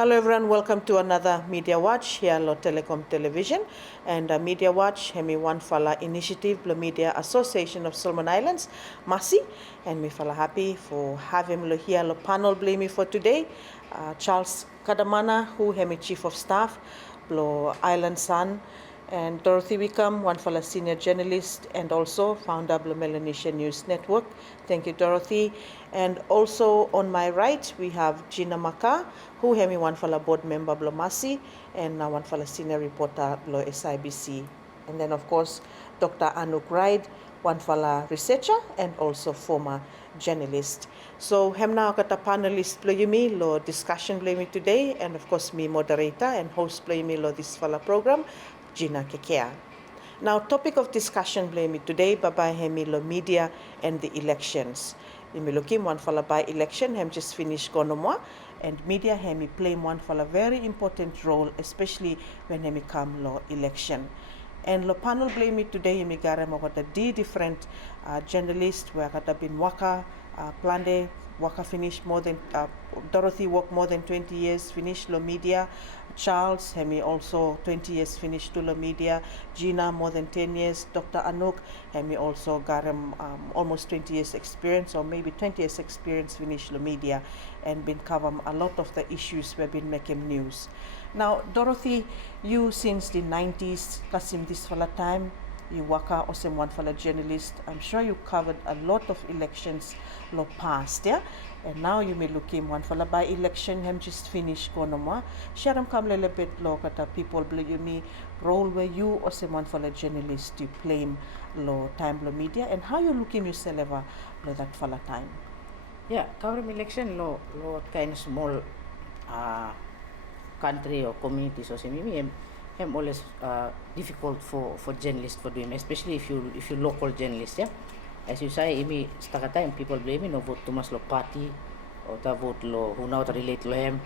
Hello everyone, welcome to another Media Watch here at Telecom Television. And Media Watch, hemi one fala initiative, the Media Association of Solomon Islands, Masi. And me fala happy for having lo here lo panel blame for today. Charles Kadamana, who hemi Chief of Staff, lo Island Sun. And Dorothy Wickham, one fala senior journalist and also founder of the Melanesia News Network. Thank you, Dorothy. And also on my right, we have Gina Maka'a, who hemi one fala board member of Masi and one fala senior reporter of SIBC. And then of course, Dr. Anouk, one fala researcher and also former journalist. So hemna kata panelist play me lo discussion play me today, and of course me moderator and host play me lo this fala program, Gina Kekea. Now topic of discussion play me today babai hemi lo media and the elections. Imi lokim one fala by election hem just finished gonomoa, and media hemi play one fala very important role, especially when hemi come lo election. And lo panel blame me today imi garem kata di different journalists where kata bin waka plande waka finish more than Dorothy worked more than 20 years finished lo media. Charles hemi also 20 years finished to lo media. Gina more than 10 years. Dr. Anouk hemi also garem almost 20 years experience, or maybe 20 years experience finished lo media, and been cover a lot of the issues we've been making news. Now, Dorothy, you since the 90s, kasim this fala time, you waka osem one fala journalist. I'm sure you covered a lot of elections lo past, yeah? And now you may look in one fala by election, hem just finished konoma. Sharam kam little bit lo kata people blame you me role where you osem one fala journalist you play lo time lo media, and how you looking yourself ever lo that fala time? Yeah, covering election lo kind of small country or community, so maybe I'm always difficult for journalists for doing, especially if you local journalists, yeah. As you say, imi staka time people blame me no vote too much lo party or ta vote lo who now relate lo him,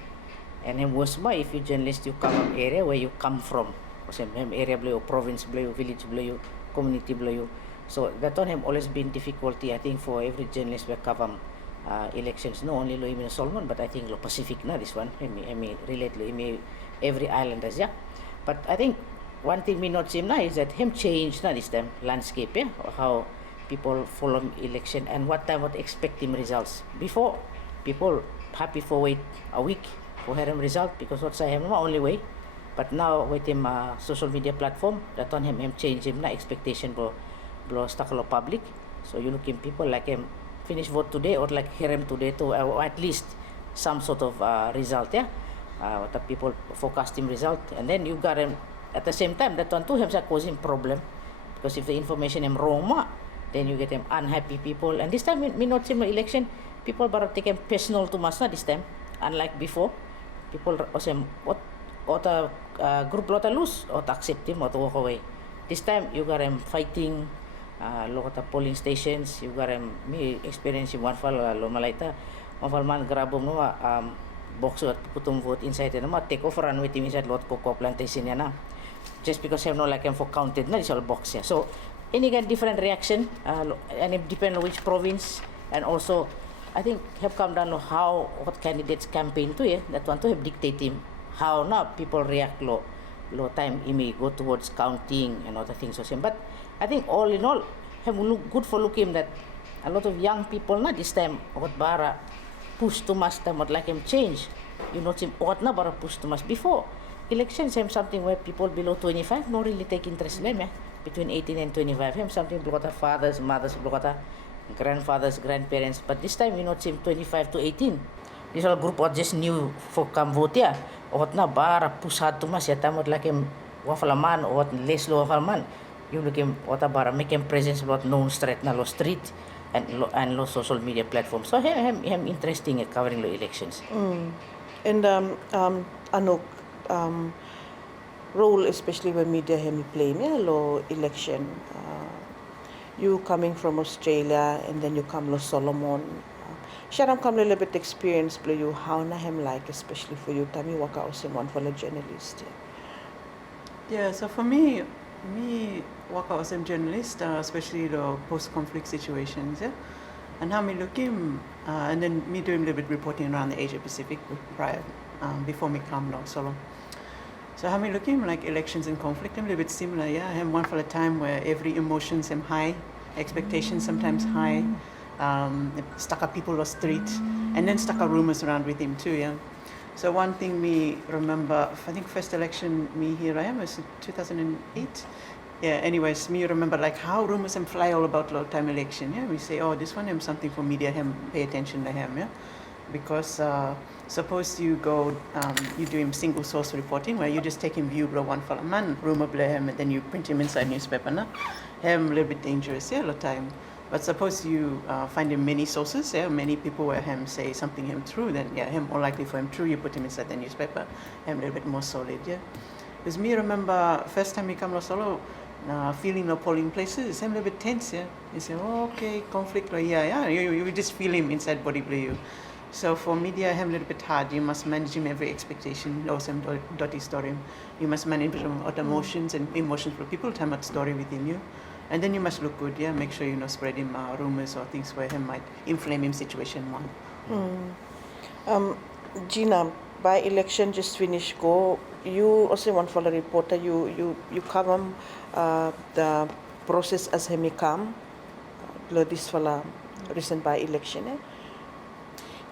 and him was my if you journalist you come from area where you come from, or same him area blue, province blue, village blue, community blue. So that on him always been difficulty I think for every journalist where cover elections, not only lo imi Solomon but I think lo Pacific na this one imi relate lo imi every islanders, yeah. But I think one thing me not seem na is that him change na this time landscape, yeah, or how people follow election and what time what expect him results. Before people happy for wait a week for him result because what's I him not only way, but now with him social media platform that on him change him na expectation blow stuck lo public. So you look in people like him finish vote today or like hear him today to at least some sort of result, yeah. What the people forecast him result, and then you got him at the same time that one too him causing problem because if the information him wrong ma, then you get him unhappy people, and this time me not see election people but take him personal to mas na this time, unlike before people what a group lot lose or accept him or to walk away. This time you got him fighting look at the polling stations, you got him me experience one fall lo malaita one fall man grab no box at putong vote inside na take off run with him inside lot cocoa plantation yan na just because have no like him for counted na this all box, yeah. So any kind different reaction and it depend on which province, and also I think have come down to how what candidates campaign to, yeah, that one to have dictate him how now people react low time may go towards counting and other things or same. But I think all in all have look good for look him that a lot of young people na this time what bara push too much time what like him change, you know him what na bara push too much. Before elections him something where people below 25 no really take interest in them, yeah. Between 18 and 25 him something block fathers, mothers, block grandfathers, grandparents, but this time you know him 25 to 18 this all group what just new for come vote, yeah. What na bara push hard too much, yeah, time what like him wafalaman or what less low wafalaman you look him what bara make him presence about known street na lo street and lo social media platforms. So him interesting at covering the elections. And Anouk, role especially when media hemi play yeah, lo election. You coming from Australia and then you come lo Solomon. Sharam come a little bit experience play you how na him like especially for you tami waka osem one for a journalist. Yeah, so for me work out as a journalist, especially the post-conflict situations, yeah, and how me looking, and then me doing a little bit reporting around the Asia Pacific prior before me come now solo. So how me looking like elections and conflict, I'm a little bit similar, yeah. I have one for a time where every emotions am high, expectations sometimes high, stuck up people on street, and then stuck up rumors around with him too, yeah. So one thing me remember, I think first election me here I am was 2008. Yeah, anyways, me remember like how rumors and fly all about long time election, yeah. We say, oh, this one is something for media, him pay attention to him, yeah. Because suppose you go, you do him single source reporting where you just take him view one for a man, rumor blur him, and then you print him inside newspaper, no? Him a little bit dangerous, yeah, a lot of time. But suppose you find him many sources, yeah, many people where him say something him true, then yeah, him more likely for him true, you put him inside the newspaper, him a little bit more solid, yeah. Because me remember first time he come to solo, feeling no polling places, him a little bit tense, yeah. You say, oh, okay, conflict, or yeah, you just feel him inside body blue you. So for media, him a little bit hard. You must manage him every expectation, or some dirty story. You must manage him other emotions and emotions for people, time out story within you. And then you must look good, yeah. Make sure you not spread him rumors or things where him might inflame him situation one. Gina, by election just finished go. You also one for the reporter. You cover the process as he come. This for the recent by election.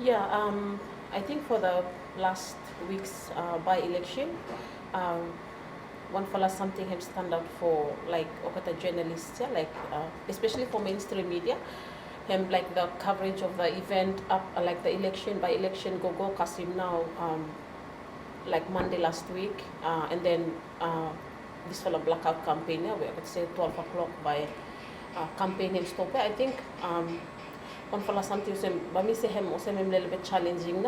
Yeah, I think for the last week's by-election, one fella something him stand out for like okata journalists, yeah, like especially for mainstream media, him like the coverage of the event up like the election by election go Kasim now like Monday last week, and then this fella blackout campaign, yeah, we could say 12 o'clock by campaign him stop. I think one fella something sem but me say him also a little bit challenging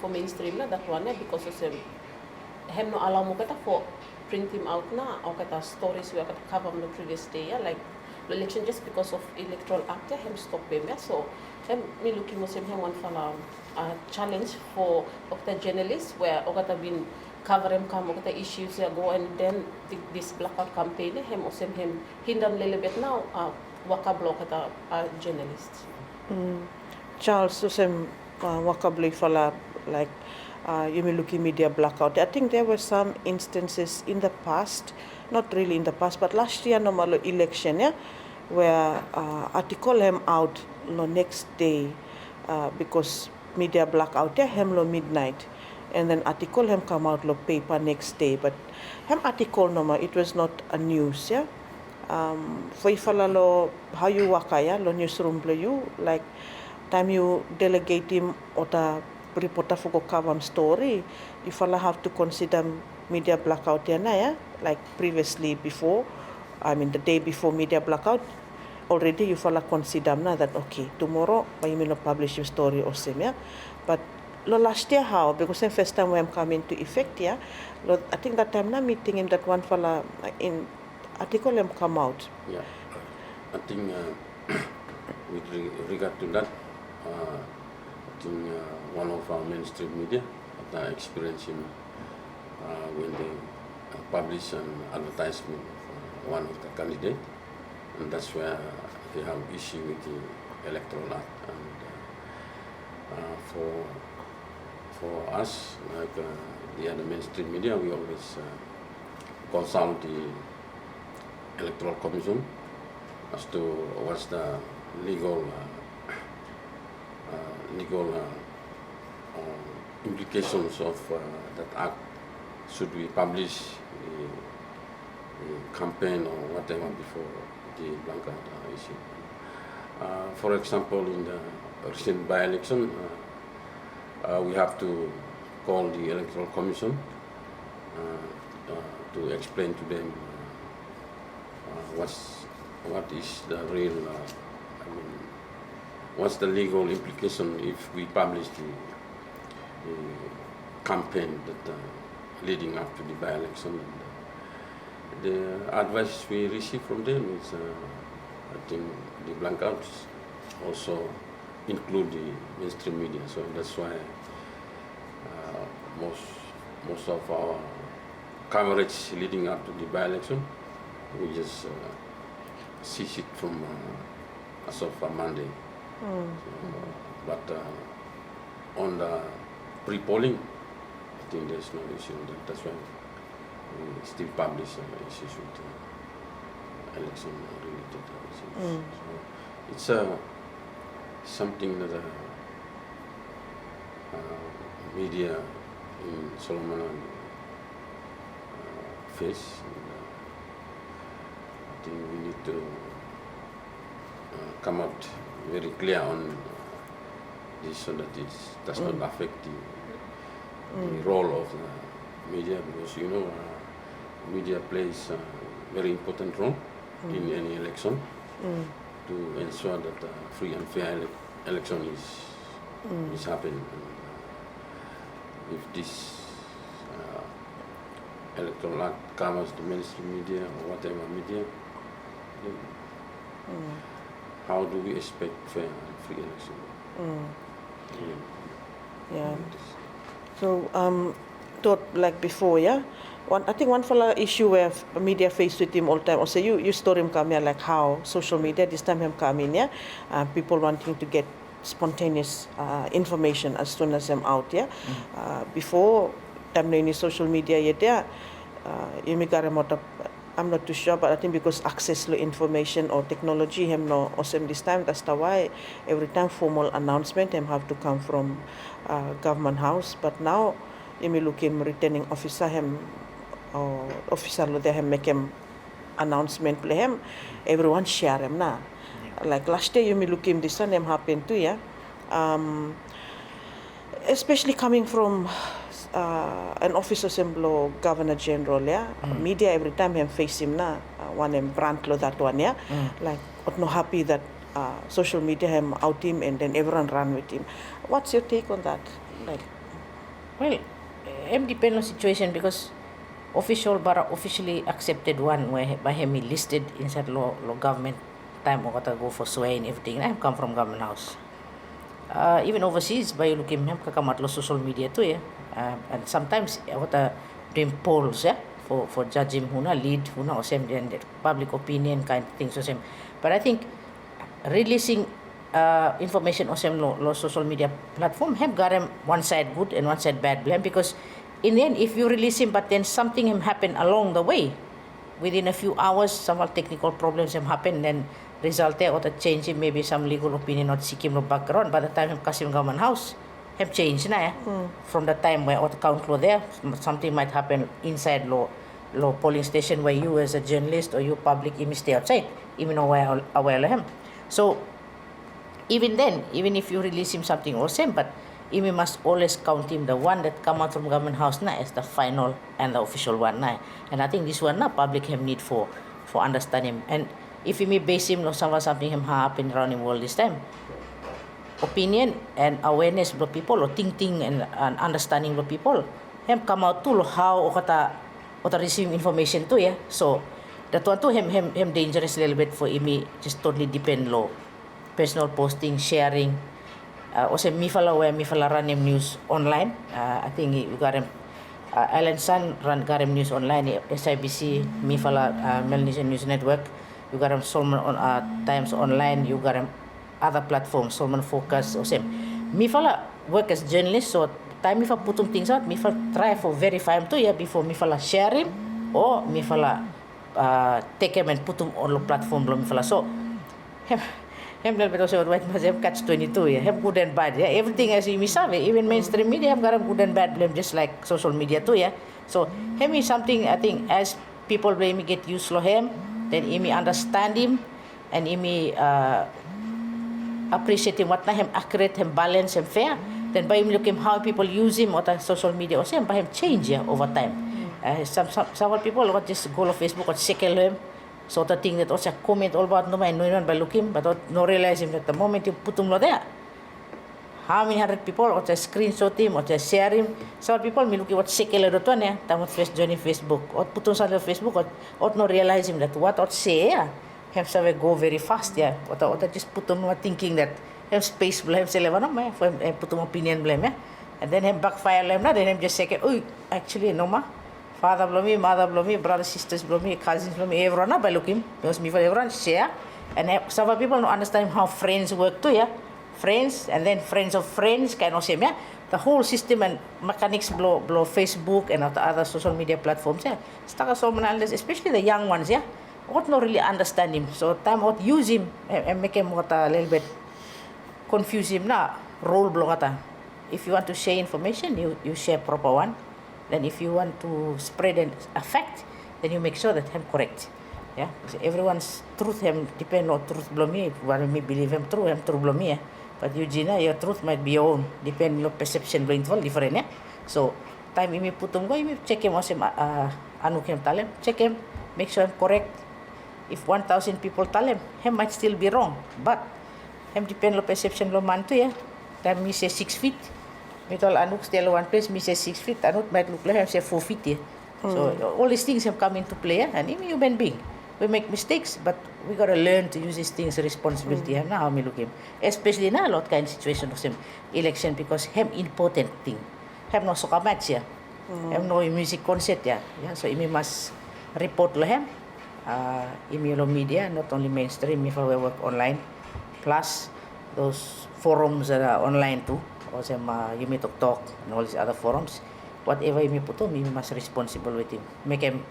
for mainstream that one, because him no allow mo kata for print him out na or kata stories we kata cover on the previous day, yeah, like the election just because of electoral act, him stop him, yeah. So him me looking was him one fella challenge for the journalists where okata been covering come okata issues go, and then this blackout campaign him also him hinder a little bit now waka block kata journalists. Charles, so some wakabli fala like you may look in media blackout. I think there were some instances in the past, not really in the past, but last year normal election, yeah, where article him out the next day because media blackout, yeah, him lo midnight, and then article him come out lo paper next day, but him article normal it was not a news, yeah. For lo how you wakaya lo newsroom lo you like time you delegate him or the reporter for go cover story, you have to consider media blackout yeah, like previously before, I mean the day before media blackout already you consider na that okay tomorrow I may not publish your story or same, yeah. But lo last year how, because the first time when I'm coming to effect, yeah, lo, I think that time na meeting him that one fella in article him come out. Yeah, I think with regard to that, I think one of our mainstream media that I experienced him when they publish an advertisement for one of the candidate, and that's where they have issue with the electoral act. And for us, like the other mainstream media, we always consult the Electoral Commission as to what's the legal implications of that act. Should we publish the campaign or whatever before the blackout issue? For example, in the recent by-election, we have to call the Electoral Commission to explain to them what is the real, what's the legal implication if we publish the campaign that leading up to the by-election. And, the advice we receive from them is, I think the blackouts also include the mainstream media, so that's why most of our coverage leading up to the by-election, we just cease it from as of Monday. So, but on the pre-polling, think there's no issue on that. That's why we still publish issues with election related issues. So it's something that media in Solomon face. And, I think we need to come out very clear on this so that it does not affect the role of the media, because media plays a very important role in any election to ensure that free and fair election is happening. And, if this electoral act covers the mainstream media or whatever media, then how do we expect fair and free election? Yeah. So, thought like before, yeah. I think one fella issue where media faced with him all the time. Also, you story him come here like how social media this time him come in, yeah. People wanting to get spontaneous information as soon as I'm out, yeah. Before time in social media yet, yeah. I'm not too sure, but I think because access to information or technology him no awesome this time. That's the why every time formal announcement him have to come from government house. But now you may look him returning officer him or officer lo they him make him announcement play him. Everyone share him na. Like last day you may look him this one him happen too, yeah. Especially coming from an officer symbol governor general, yeah. Media every time him face him na one him brand lo that one, yeah. Like not happy that social media him out him and then everyone run with him. What's your take on that? Like, well, it depends on situation, because officially accepted one where by him he listed inside law government time or gotta go for swear and everything. I come from government house. Even overseas, by looking him kakamat lo social media too, yeah. And sometimes what doing polls, yeah, for judging huna lead huna or same and public opinion kind of things or same. But I think releasing information or same lo social media platform have got him one side good and one side bad blame, because in the end if you release him but then something him happen along the way, within a few hours some technical problems him happen, then result there or to change him maybe some legal opinion or seek him no background. By the time him kasim government house have changed na, yeah? From the time where the count law there, something might happen inside law polling station where you as a journalist or you public you stay outside, even aware of him. So even then, even if you release him something or same, but you must always count him the one that come out from government house na as the final and the official one na. And I think this one na public have need for understand him. And if you may base him no something him happen around the world this time, opinion and awareness of people or thinking and understanding of people him come out to how o receive information too, yeah. So that one too him dangerous a little bit for me, just totally depend lo personal posting, sharing. Also me follow run him news online. I think you got him Alan San got him news online, SIBC, me follow Melanesian News Network. You got him Solomon on Times Online, you got him other platforms, Solomon Focus or same. Me follow work as journalist, so time if I put some things out, me follow try for verify him too, yeah, before me follow share him or me follow take him and put him on the platform me follow. So him little bit also white must have catch 22, yeah, have good and bad, yeah. Everything as you miss even mainstream media have got good and bad blame, just like social media too, yeah. So him is something I think as people blame get used to him, then he may understand him and he may appreciate him what na him accurate, him balance, him fair. Then by him look him how people use him or the social media or same by him change, yeah, over time. Some people what just go to Facebook or circle him. So the thing that also comment all about no man no by looking, but no realize him that the moment you put him there, how many hundred people or just screenshot him or just share him. Some people may look at what circle or one, yeah, that was first joining Facebook or put on Facebook or no realize him that what or say, yeah, have some go very fast, yeah, or just put on thinking that have space blame say no for put on opinion blame, yeah, and then him backfire blame, then him just say, oh, actually no ma. Father blow me, mother blow me, brothers, sisters blow me, cousins blow me, everyone by looking, because me for everyone share. And some people don't understand how friends work too, yeah. Friends and then friends of friends kind of same, yeah. the whole system and mechanics blow Facebook and other social media platforms, yeah. Staka Solomon Islanders, especially the young ones, yeah, ought not really understand him. So time ought use him and make him what a little bit confuse him na role blow kata. If you want to share information, you share proper one. Then if you want to spread a fact, then you make sure that him correct. Yeah, so everyone's truth him depend on truth blow me. If one me believe him true blow me. But you Gina, your truth might be your own. Depend on your perception blow different. Yeah. So time imi putum go, imi check him also Anouk him tell him, check him, make sure him correct. If 1,000 people tell him might still be wrong. But him depend on perception lo man to yeah. Time me say 6 feet. Me told Anouk still one place, me say 6 feet. Anouk might look like him say 4 feet yeah. So all these things have come into play yeah? And even human being. We make mistakes, but we gotta learn to use these things responsibility. Now how me look him. Especially na a lot kind of situation of some election because him important thing. Him no soccer match yeah. Him no music concert yeah. Yeah. So imi must report lo him. Imi lo media, not only mainstream if I work online. Plus those forums that are online too. Or some you may talk and all these other forums. Whatever you may put on, you must responsible with him. Make him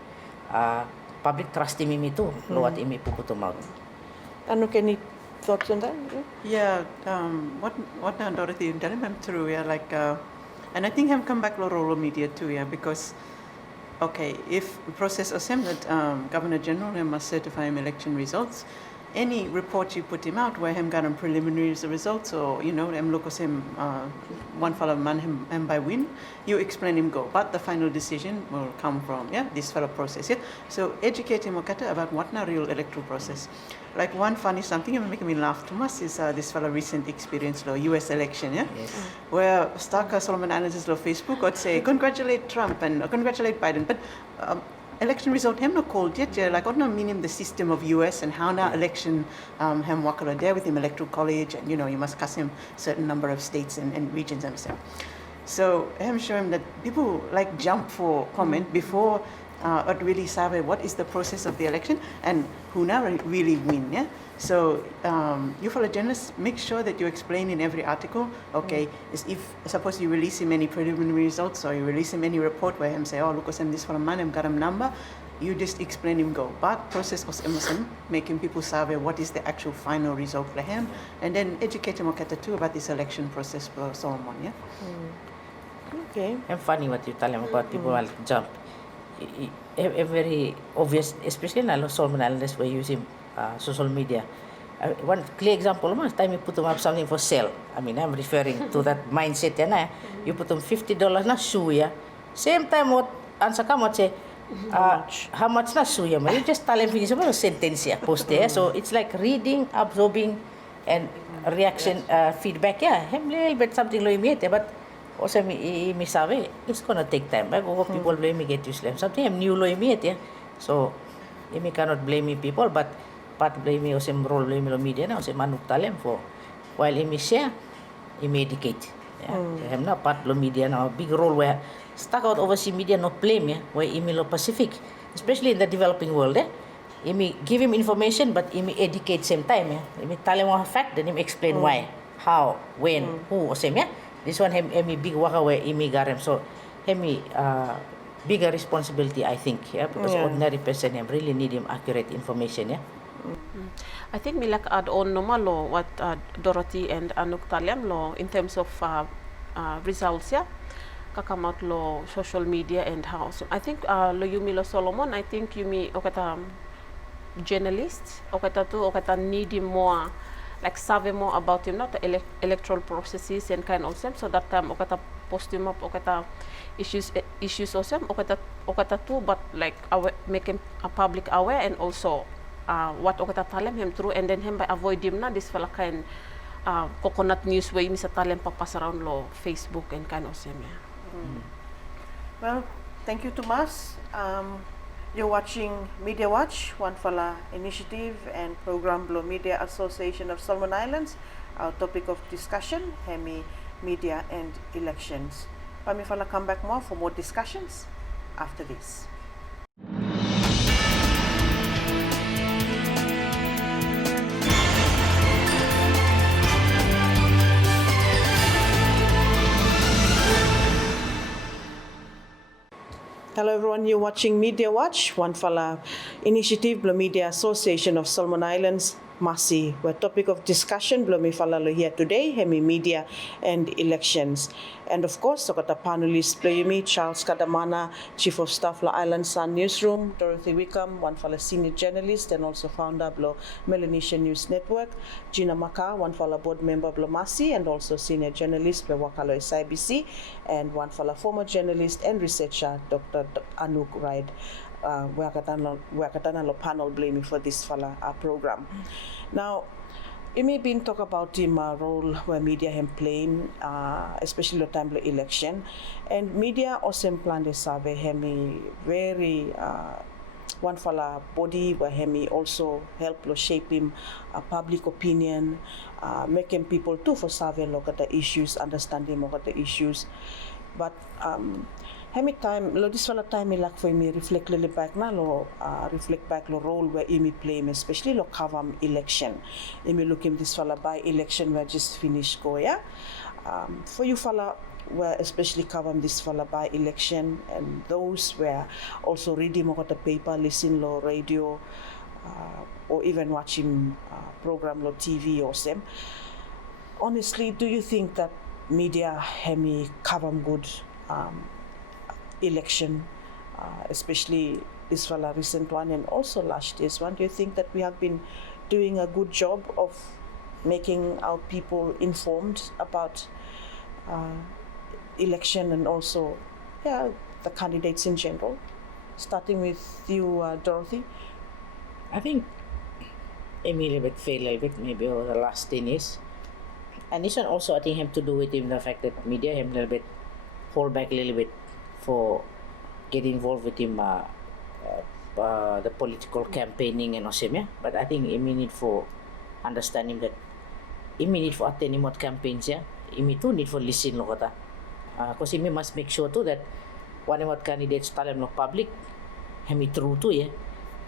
public trust him too. What you may put him out. Anouk, any thoughts on that? Yeah, what now Dorothy, you tell him true, yeah, like, and I think him come back to role media too, yeah, because, okay, if process or same that Governor General him must certify him election results, any report you put him out where him got him preliminary results or, you know, him look at him, one fellow man him by win, you explain him go. But the final decision will come from, yeah, this fellow process, yeah. So educate him about what now real electoral process. Like one funny something making me laugh too much is this fellow recent experience law, US election, yeah? Yes. Where Starker Solomon Islanders law Facebook would say, congratulate Trump and congratulate Biden. But election result him not called yet, yeah? Like what not meaning the system of US and how now election him wakala there with him electoral college and you know you must cast him certain number of states and regions and stuff. So I'm sure him that people like jump for comment before but really sabe what is the process of the election and who now really win, yeah? So you fellow journalists, make sure that you explain in every article, okay, is if suppose you release him any preliminary results or you release him any report where him say, oh, look, this for a man, him got him number, you just explain him go. But process was Emerson, making people sabe what is the actual final result for him, and then educate him too about this election process for Solomon, yeah? Okay. And funny what you tell him about people will jump. A very obvious, especially in Solomon Islanders, we're using social media. One clear example, last time you put them up something for sale. I mean, I'm referring to that mindset. Yeah, you put them $50 na shoe, yeah. Same time, what answer come, what say, how much na shoe, yeah. You just tell them finish about a sentence, yeah, post there. So it's like reading, absorbing, and reaction, feedback, yeah. Hem little bit something lo immediate, but also me sabe, it's gonna take time. But people blame me get used to something I'm new lo immediate, yeah. So, me cannot blame people, but part blame me also role blame lo media na also Anouk talem for while me share, me educate. Yeah, I'm not part lo media now big role where stuck out overseas media not blame yeah, where me lo Pacific, especially in the developing world. Me give him information, but me educate same time. Yeah, me tell him a fact, then him explain why, how, when, who, or same yeah. This one me big waka where me got him so me bigger responsibility I think yeah because ordinary person really need him accurate information yeah. I think me like add on normal law what Dorothy and Anouk talem law in terms of results yeah kakamot law social media and house. I think lo yumi lo Solomon I think yumi okata journalist okata tu okata need him more like savvy more about him not the electoral processes and kind of them so that time okata post him up okata issues also okata too but like make him a public aware and also what okata talem him through and then him by avoid him na this fella kind coconut news way misa talem papas around lo Facebook and kind of them yeah. Well, thank you Tomas. You're watching Media Watch, One Fala Initiative and Program Blow Media Association of Solomon Islands. Our topic of discussion, Hemi, Media and Elections. Pami Fala come back more for more discussions after this. Hello everyone, you're watching Media Watch, one fala initiative blo Media Association of Solomon Islands, Masi, where topic of discussion blo mi fala lo here today, hemi media and elections. And of course, sokata panelists blo me Charles Kadamana, Chief of Staff lo Island Sun Newsroom, Dorothy Wickham, one fala senior journalist and also founder blo Melanesian News Network, Gina Maka'a, one fala board member blo Masi and also senior journalist blo Wakalo SIBC, and one fala former journalist and researcher Dr. Anouk Ride. Wakatana lo panel blaming for this fala program. Now, it may been talk about him role where media him playing, especially the time of election, and media also plan the survey hemi very one fala body where hemi also help lo shape him public opinion, making people too for survey look at the issues, understanding look at the issues, but hemi time lo this fala time ilak for me reflect lili back na lo reflect back lo role where imi play me especially lo cover election imi look him this fala by election where just finished go yeah for you fala where especially cover this fala by election and those were also reading more the paper listen lo radio or even watching program lo TV or same. Honestly, do you think that media hemi cover good election, especially this fala recent one and also last year's one? Do you think that we have been doing a good job of making our people informed about election and also the candidates in general? Starting with you, Dorothy. I think a little bit fail a bit maybe over the last 10 years. And this one also I think have to do with him the fact that media him a little bit hold back a little bit for get involved with him the political campaigning and all yeah. But I think he need for understanding that he need for attend him what campaigns yeah. He too need for listen lo kata. Because he must make sure too that whatever candidates tell him no public he true too yeah.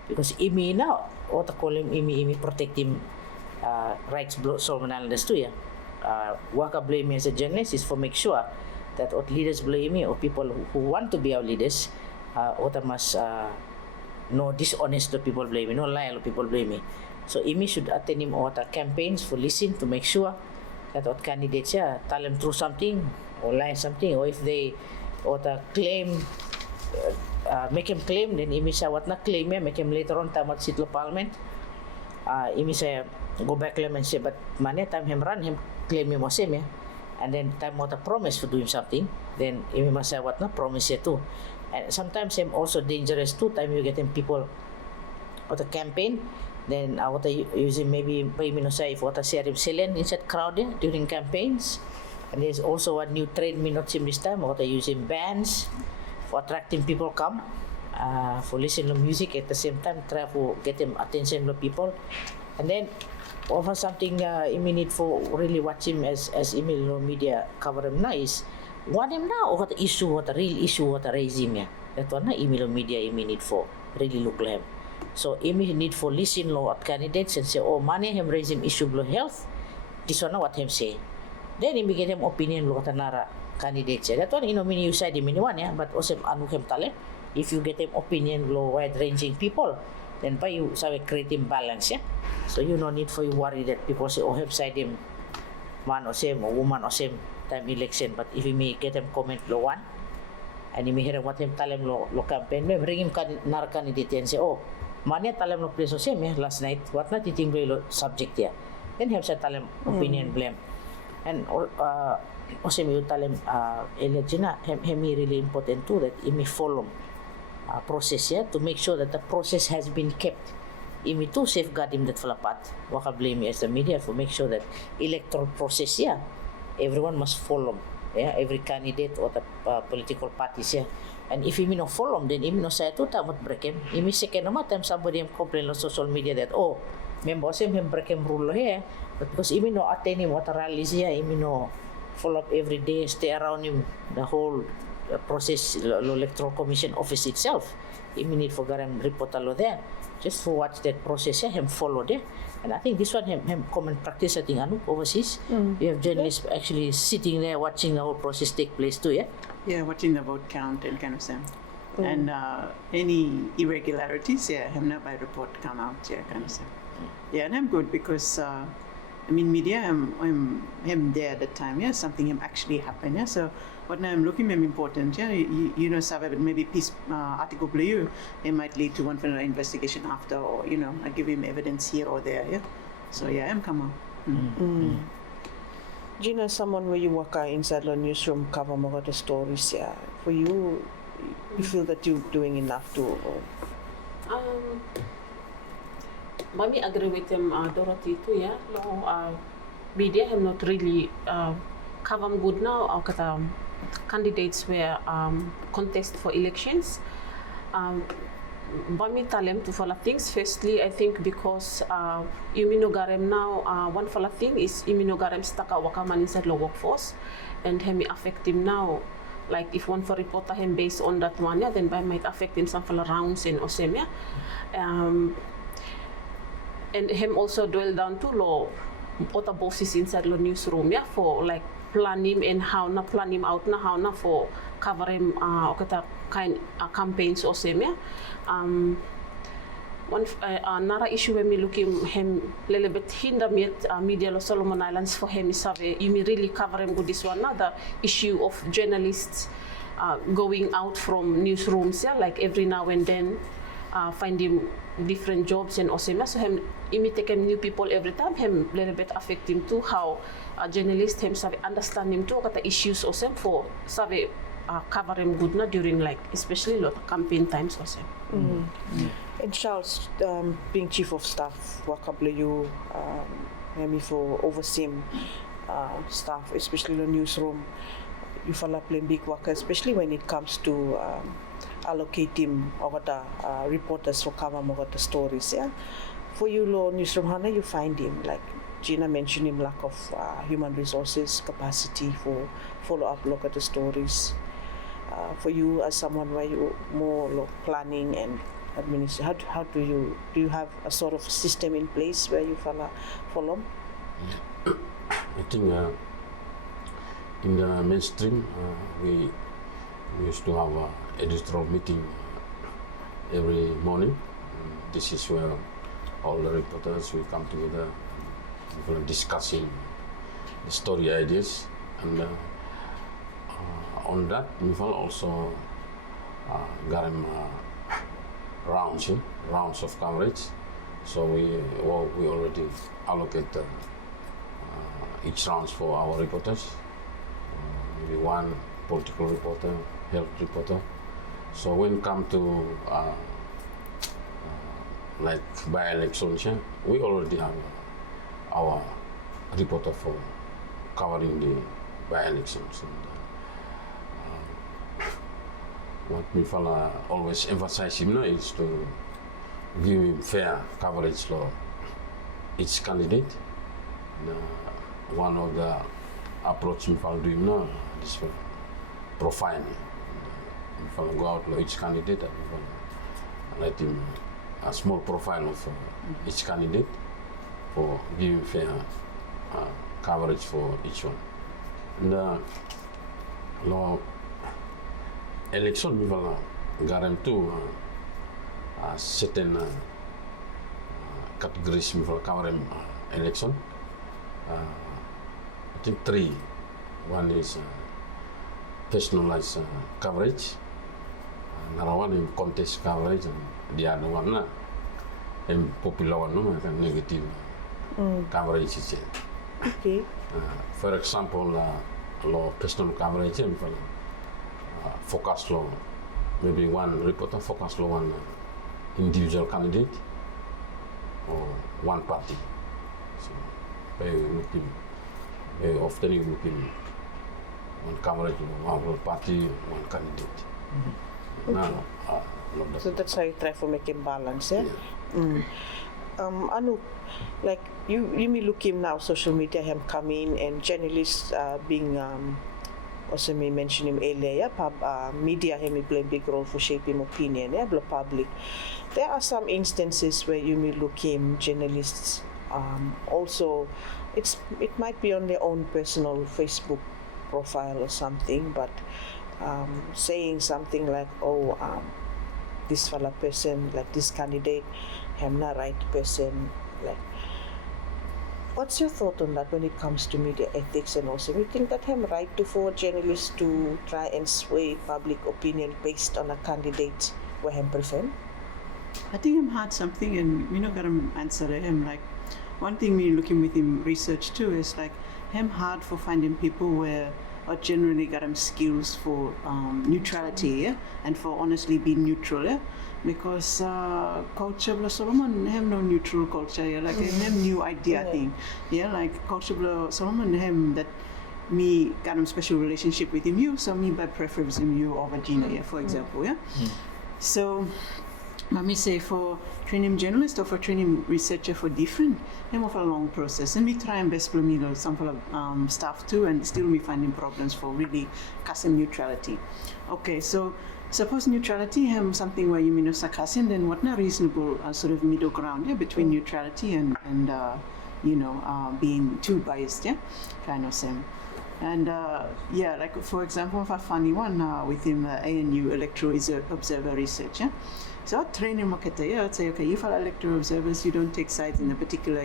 Because he now what I call him he protect him rights Solomon Islanders too yeah. Waka blame me as a journalist is for make sure that what leaders blame me or people who want to be our leaders what must no dishonest the people blame me, no lie people blame me. So Imi should attend him or campaigns for listen to make sure that what candidates tell them through something or lie something, or if they or claim make him claim, then Imi say what not claim make him later on time at Sitlo Parliament. Imi say go back claim and say but money time him run him claim him was him and then time what a promise for doing something, then Imi must say what not promise too. And sometimes him also dangerous too. Time you get him people or the campaign, then what I using maybe say if what I say him selling inside crowd during campaigns. And there's also a new trend me not him this time what I using bands for attracting people come for listen to music at the same time try to get them attention of people. And then offer something Imi need for really watch him as email media cover him nice. What him now what issue what a real issue what a raise him that one na email media Imi need for really look like him. So Imi need for listen lo at candidates and say oh money him raise him issue lo health. This one na what him say. Then Imi get him opinion lo katanara candidates that one mini you side him one but also Anouk him tale if you get him opinion lo wide ranging people then by you sabi creating balance so you no need for you worry that people say oh him side him man or same or woman or same time election. But if you may get him comment lo one and you may hear what him tell him lo campaign may bring him nar candidate and say oh manya tell him lo place o same last night what not teaching lo subject then him say tell him opinion blame and also you tell him election him really important too that he may follow process to make sure that the process has been kept. Imi to safeguard him that falapat. Waka blame me as the media for make sure that electoral process everyone must follow. Every candidate or the political parties And if Imi no follow then Imi no say to tamot break him. Imi second naman time somebody complain on social media that oh members him break him rule here. But because Imi no attend him what rallies Imi no follow up every day, stay around him the whole process electoral commission office itself. Imi need for garam report alo there. Just for watch that process him follow there. And I think this one him common practice I think Anouk overseas. You have journalists actually sitting there watching the whole process take place too Yeah, watching the vote count and kind of stuff. And any irregularities, him now by report come out, kind of stuff. Yeah, and I'm good because I mean, media, I'm there at the time, something actually happened, so what now I'm looking at important, you know, maybe piece article blue, it might lead to one further investigation after, or, you know, I give him evidence here or there, so I'm come on. Gina, someone where you work inside the newsroom, cover more of the stories, for you feel that you're doing enough to? Mommy agree with them, Dorothy too, no, media have not really cover good now, our candidates were contest for elections. Bami talem to follow things. Firstly, I think because immunogarem now, one follow thing is immunogarem staka wakaman inside the workforce, and hemi affect him now. Like if one for reporter him based on that one, then by might affect him some follow rounds in Osemia. And him also dwell down to law other bosses inside the newsroom, for like plan him and how na plan him out na how na for cover him kind campaigns or same, one another issue when we look him little bit hinder media lo Solomon Islands for him is you really cover him with this one another issue of journalists going out from newsrooms, like every now and then finding different jobs and also so him imitating new people every time him little bit affect him too how a journalist him sabe understand him too what the issues also for sabe cover him good na during like especially lot campaign times also. And Charles, being chief of staff, you maybe for overseeing staff, especially the newsroom, you follow playing big work, especially when it comes to allocating over the reporters for cover more the stories. For you, lo newsroom, Hana, you find him like Gina mentioned him lack of human resources capacity for follow up look at the stories. For you as someone where you more planning and administration, how do you have a sort of system in place where you follow? I think in the mainstream we used to have an editorial meeting every morning. This is where all the reporters will come together for discussing the story ideas, and on that we will also got rounds of coverage. So we already allocate each rounds for our reporters. Maybe one political reporter, health reporter. So when it comes to like by-elections, we already have our reporter for covering the by-elections. What we always emphasize him now is to give him fair coverage for each candidate. One of the approach we do him now is for profiling. We go out to each candidate and we let him a small profile of each candidate for giving fair coverage for each one. And election we will guarantee certain categories we will cover election. I think three. One is personalized coverage, another one in contest coverage, and the other one and popular one negative coverage. Okay. For example, personal coverage and focus law, maybe one reporter focus law one individual candidate or one party. So very often you looking one coverage, one party, one candidate. Okay. So that's how you try to make him balance, Anouk, like you may look him now, social media him coming and journalists being also may mention him earlier, media him play a big role for shaping opinion, the public. There are some instances where you may look him journalists also it might be on their own personal Facebook profile or something, but saying something like, oh, this fella person, like this candidate, I'm not right person. Like, what's your thought on that when it comes to media ethics? And also, you think that I'm right for journalists to try and sway public opinion based on a candidate where I'm prefer? I think I'm hard something, and we not gonna answer him. Like, one thing we looking with him research too is like him hard for finding people where or generally got him skills for neutrality, yeah, and for honestly being neutral, yeah, because culture bla Solomon have no neutral culture, yeah, like have new idea thing, yeah, like culture bla Solomon have that me got him special relationship with him, you, so me by preference him you over Gina, yeah, for example, yeah. So let me say for training journalist or for training researcher for different, them of a long process. And we try and best for me some of staff too, and still me finding problems for really custom neutrality. Okay, so suppose neutrality have something where you mean sarcasm, then what not reasonable sort of middle ground, yeah, between neutrality and being too biased, yeah, kind of same. And yeah, like for example, a funny one within ANU Electoral Observer Research, yeah. So I train in Maka'a, yeah, I'd say, okay, you follow electoral observers, you don't take sides in a particular,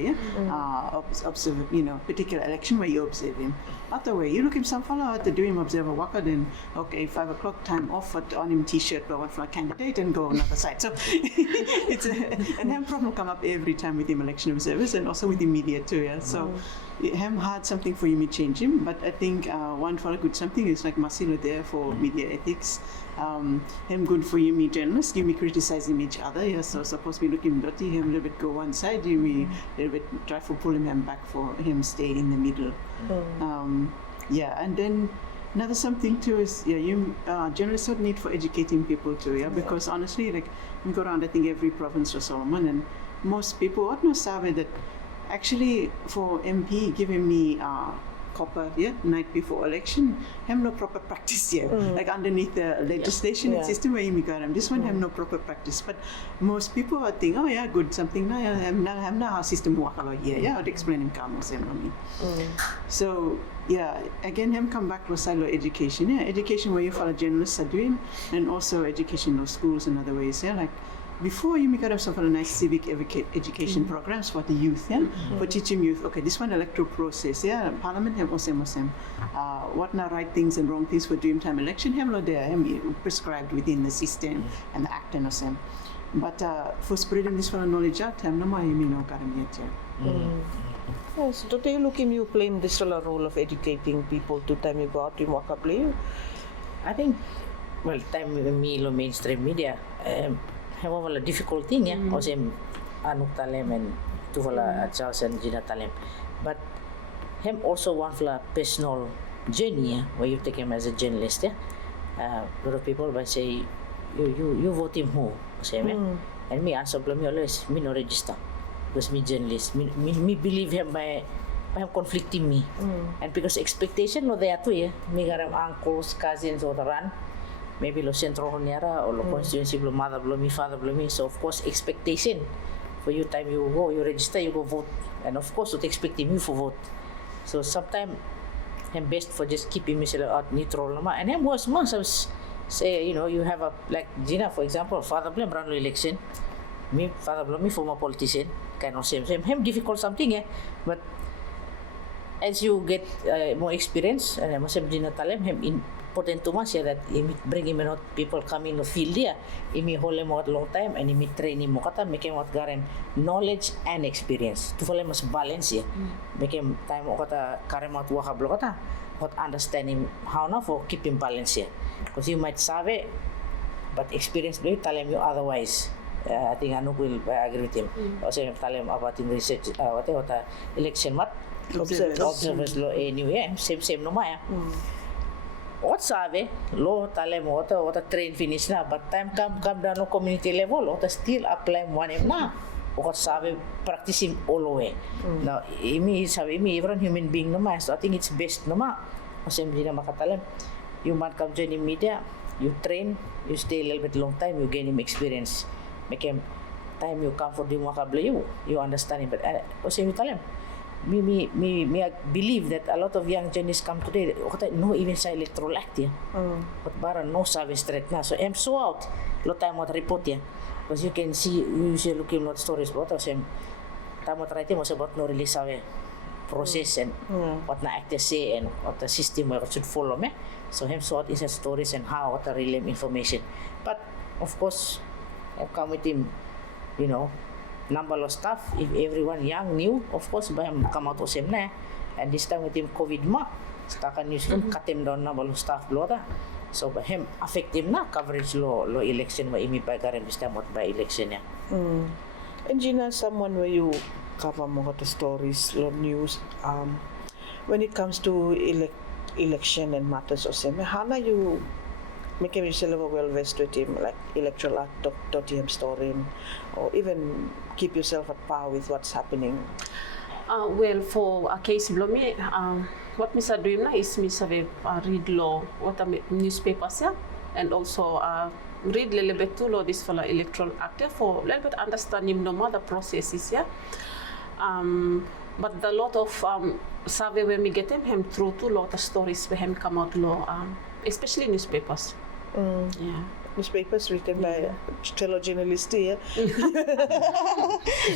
observe, particular election where you observe him. Other way, you look him some follow out to do him observer waka, then okay, 5 o'clock time off on him t-shirt, but one for a candidate and go another side. So it's and that problem come up every time with him election observers and also with the media too, yeah. So him hard something for you to change him, but I think one for a good something is like Masilo there for media ethics. Him good for you, me journalists, you me criticizing each other, yeah. So suppose we look him dirty, him a little bit go one side, you me a little bit try for pulling him back for him stay in the middle. Yeah, and then another something too is you journalists have need for educating people too, yeah, because honestly, like we go around I think every province of Solomon, and most people ought not sabe that actually for MP giving me copper, yeah, night before election, have no proper practice here. Like underneath the legislation and system where you got them. This one have no proper practice. But most people are think, oh yeah, good, something now, have now how system work here, yeah, I'd explain him come So yeah, again him come back to silo education, yeah, education where you follow journalists are doing, and also education of schools and other ways, yeah, like before you make out of some nice civic education programs for the youth, yeah, for teaching youth. Okay, this one electoral process, yeah, Parliament have also what now right things and wrong things for dream time election have no there prescribed within the system and the act and also. But for spreading this for knowledge out, no more you mean no yet, yeah. Yes, do you look him you playing this role of educating people to time you go out in Waka play? I think well time me lo mainstream media have a difficult thing, yeah. Also Anouk talem and tuvala Charles and Gina talem, but him also one for personal journey, yeah, where you take him as a journalist, yeah. A lot of people might say you vote him who, say me, and me answer me always me no register because me journalist, me believe him by him conflicting me, and because expectation no there too, yeah. Me got uncles, cousins or the run. Maybe lo centro honiara or lo constituency lo mother lo me father lo me, so of course expectation for you time you go you register you go vote, and of course to expecting you for vote, so sometimes I'm best for just keeping myself out neutral nama, and I'm was say you have a like Gina for example father blame run election me father blame me former politician kind of same him difficult something, yeah, but as you get more experience and I must have Gina talem him important to us that bring him out people come in the field there, imi hold him out long time and imi train him kata make him out garen knowledge and experience. To follow mas balance ya. Make him time kata karem out waka blo kata what understand him how na for keep him balance ya. Because you might sabe but experience will tell him you otherwise. I think Anouk will agree with him. Also tell him about in research what election what observers lo anyway same no maya. What sabe lo tale mo ta train finish na but time come down no community level or still apply one na o sabe practicing all the way. Now imi every human being no ma, so I think it's best no ma kasi hindi na makatalam you might come join in media, you train, you stay a little bit long time, you gain him experience, make him time you come for the wakabla you understand him, but kasi you tell him me I believe that a lot of young journalists come today, no even sa electoral act ya. But bara no sabi straight na. So I'm so out. Lot time what report ya. Because you can see, you usually looking lot stories about us. Time what writing was about no really sabi process and what na actors say and what the system where it should follow me. So him sort is stories and how what the real information. But of course, I come with him, you know, number of staff. If everyone young new, of course, by him come out of him na. And this time with him COVID ma, staka newsroom cut him down number of staff below that. So by him affect him na coverage lo election wa imi by garam this time what by election ya. And Gina, someone where you cover more of the stories, lo news. When it comes to election and matters of same, how na you make yourself well versed with him, like electoral act, him story, or even keep yourself at par with what's happening? Well, for a case below me, what Mr. doing now is Mr. Read law, what are newspapers, yeah, and also read a little bit too law this for the electoral act for a little bit understanding no matter processes, yeah. But the lot of survey when we get him through to lot of stories where him come out law, especially newspapers. Yeah. Newspapers written by fellow journalists here.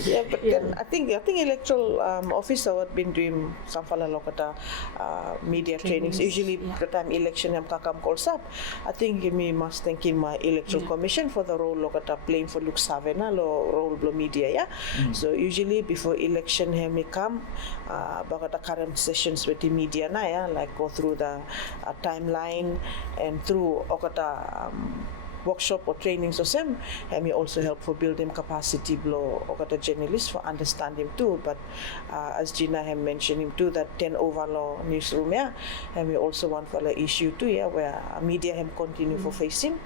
Yeah, but then I think electoral officer have been doing some fala lokata media trainings. Usually the time election am kakam calls up. I think me must thank in my electoral commission for the role lokata playing for Luke Savena role blo media, yeah. So usually before election here me come bagata current sessions with the media na, yeah, like go through the timeline and through okata workshop or trainings or some, and we also help for building capacity below the journalists for understand him too. But as Gina had mentioned him too, that 10 over law newsroom, yeah, and we also want for the issue too, yeah, where media him continue for facing,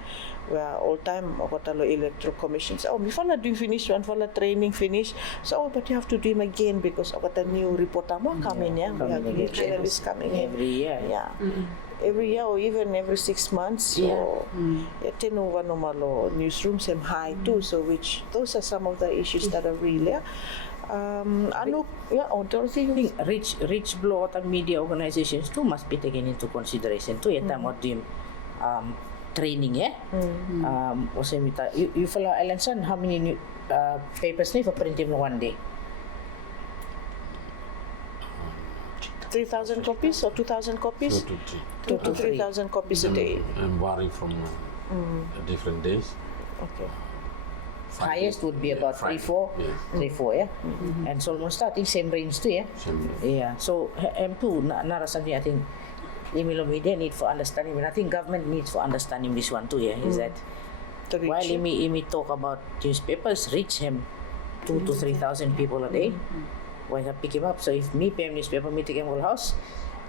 where all time the electoral commissions, oh, we finna do finish one for the training finish, so but you have to do him again because the new reporter more coming, yeah, we have new journalists coming every year, yeah. Every year or even every 6 months, or 10 over normal newsrooms and high too. So which those are some of the issues that are real. Yeah. Anouk, yeah, or Dorothy. I think rich blow out media organizations too must be taken into consideration too. Yet what doing training, yeah. Also, you follow Alanson, how many papers need for printing one day? 3,000 copies or 2,000 copies? 2 to 3,000 copies a day. And vary from different days. Okay. Highest would be about 3-4, yeah. And so almost starting same range too, yeah. Same range. Yeah. So M2 narasan I think Imilo media need for understanding. I think government needs for understanding this one too, yeah. Is that while Imi talk about newspapers, reach him 2,000 to 3,000 people a day. When I pick him up, so if me pay newspaper, me take him whole house,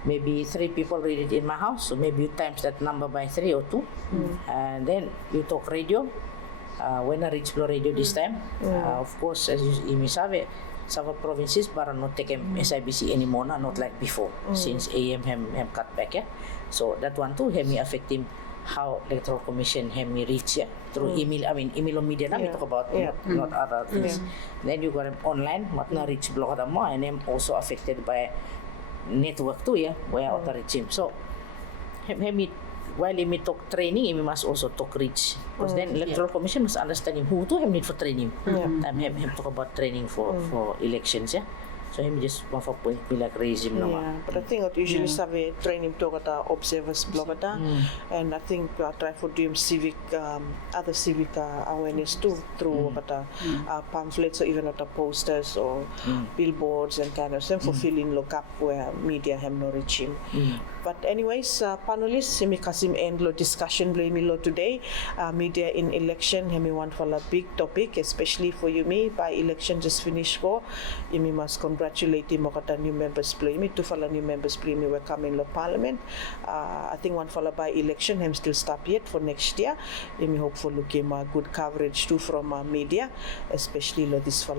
maybe 3 people read it in my house, so maybe you times that number by 3 or 2, and then you talk radio. When I reach radio this time, of course, as you sabe, some provinces but not take him SIBC anymore, not like before, since AM have cut back, yeah. So that one too, me affect him. How electoral commission have me reach, yeah, through email. I mean, email or media. Now we talk about not other things. Then you got them online. What na reach block them more, and I'm also affected by network too, yeah, where out reach him. So, me while me talk training, he must also talk reach. Because then electoral commission must understand him who to him need for training. Time him talk about training for elections, yeah. So him just one for point be like raise him no. Yeah, but I think that usually sabi training to kata observers blog kata, and I think try for doing civic other civic awareness too through kata pamphlets or even at posters or billboards and kind of same for filling look up where media have no reach him. But anyways, panelists, hemi kasim end lo discussion blame lo today. Media in election, hemi one for a big topic, especially for you me. By election just finished ko, hemi must congratulate him kata new members play me. 2 for new members play me were coming lo parliament. I think one for by election, him still stop yet for next year. Hemi hope for looking good coverage too from media, especially lo this for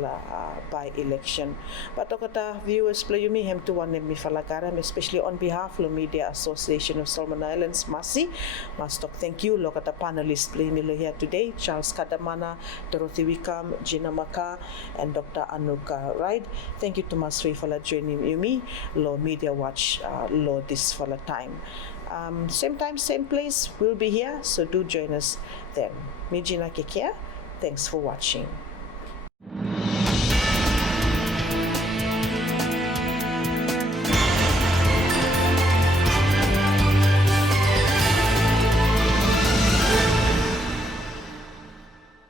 by election. But kata viewers play you me, him to one me for garam, especially on behalf of media Association of Solomon Islands, Masi. Must talk thank you. Look at the panelists playing here today: Charles Kadamana, Dorothy Wickham, Gina Maka'a, and Dr. Anouk. Right? Thank you Tumas Sui Fala joining me, Lo Media Watch, Lo this Fala time. Same time, same place, we'll be here, so do join us then. Me Gina Kekea, thanks for watching.